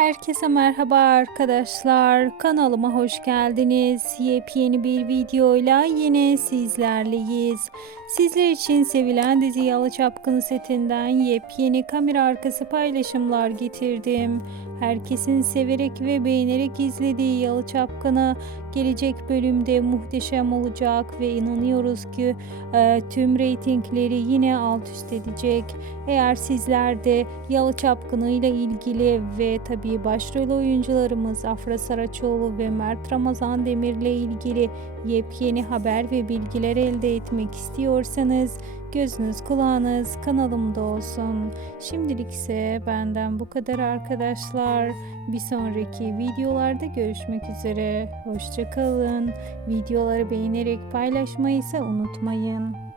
Herkese merhaba arkadaşlar. Kanalıma hoş geldiniz. Yepyeni bir videoyla yine sizlerleyiz. Sizler için sevilen dizi Yalı Çapkını setinden yepyeni kamera arkası paylaşımlar getirdim. Herkesin severek ve beğenerek izlediği Yalı Çapkını gelecek bölümde muhteşem olacak ve inanıyoruz ki e, tüm reytingleri yine alt üst edecek. Eğer sizler de Yalı Çapkını ile ilgili ve tabii başrol oyuncularımız Afra Saraçoğlu ve Mert Ramazan Demir ile ilgili yepyeni haber ve bilgiler elde etmek istiyorsanız gözünüz kulağınız kanalımda olsun. Şimdilik ise benden bu kadar arkadaşlar. Bir sonraki videolarda görüşmek üzere. Hoşçakalın. Videoları beğenerek paylaşmayı ise unutmayın.